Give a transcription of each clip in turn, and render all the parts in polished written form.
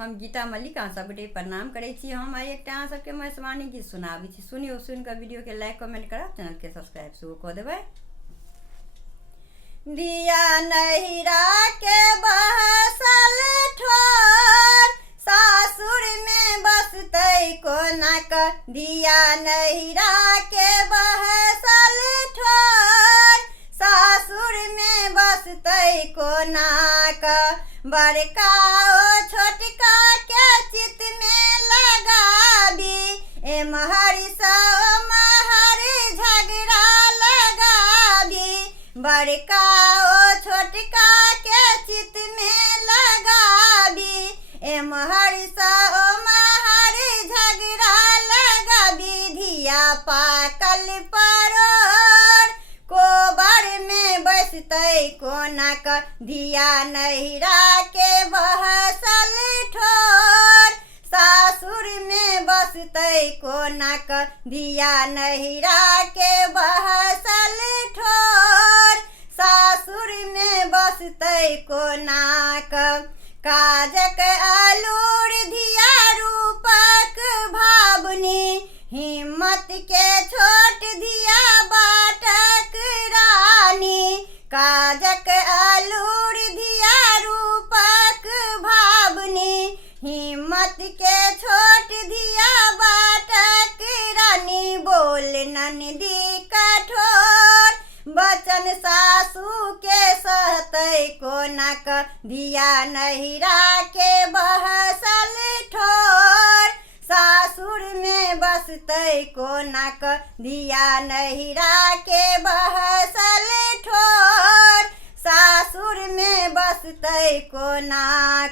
हम गीता मल्लिक अहाँ सबके प्रणाम करै छी। हम आइ एकटा अहाँ सबके मैसवानी गीत सुनाबै छी। सुनियो, सुन के वीडियो के लाइक कमेंट करब, चैनल के सब्सक्राइब सेहो कऽ देबै। दिया नहिरा के बहसल ठोर, सासुर में बसतै कोना क। दिया नहिरा के बहसल ठोर, सासुर में बसतै कोना क। बड़का ओ छोटका के चित में लगाबी, एम्हर सँ ओम्हर झगड़ा लगाबी। बड़का ओ छोटका के चित में लगाबी, एम्हर सँ ओम्हर झगड़ा लगाबी। धिया पाकल परोर, कोबर में बसतै कोना क। धिया नहिरा के बहसल ठोर, सासुर में बसतै कोना क। धिया नहिरा के बहसल ठोर, सासुर में बसतै कोना क। काजक अलूर धिया रूपक भावनी, हिम्मत के छोट धिया बाटक रानी। काजक अलूर धिया रूपक भावनी, हिम्मत के छोट धिया बाटक रानी। बोल ननदी कठोर, बचन सासू के सहतै कोना क। धिया नहिरा के बहसल ठोर, सासुर में बसतै कोना क। धिया नहिरा के बहसल ठोर, सासुर में बसतै कोना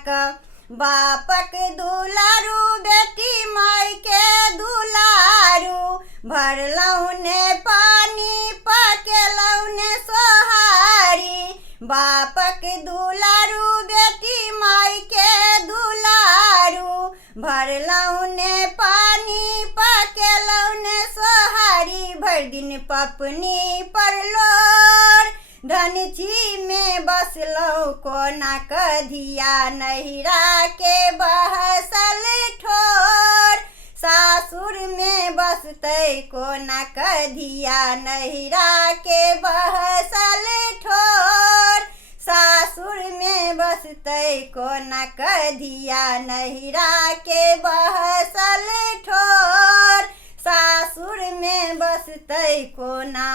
क। बापक दुलारू बेटी माय के दुलारू, भरलौ ने पानी पकेलौ ने सोहारी। बापक दुलारू बेटी माय के दुलारू, भरलौ ने पानी पकेलौ ने सोहारी। भर दिन पपनी परलोर, धनछी में बसलौ कोना क। धिया नहिरा के बहसल ठोर, सासुर में बसतै कोना क। धिया नहिरा के बहसल ठोर, सासुर में बसतै कोना क। धिया नहिरा के बहसल ठोर, सासुर में बसतै कोना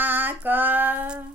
क।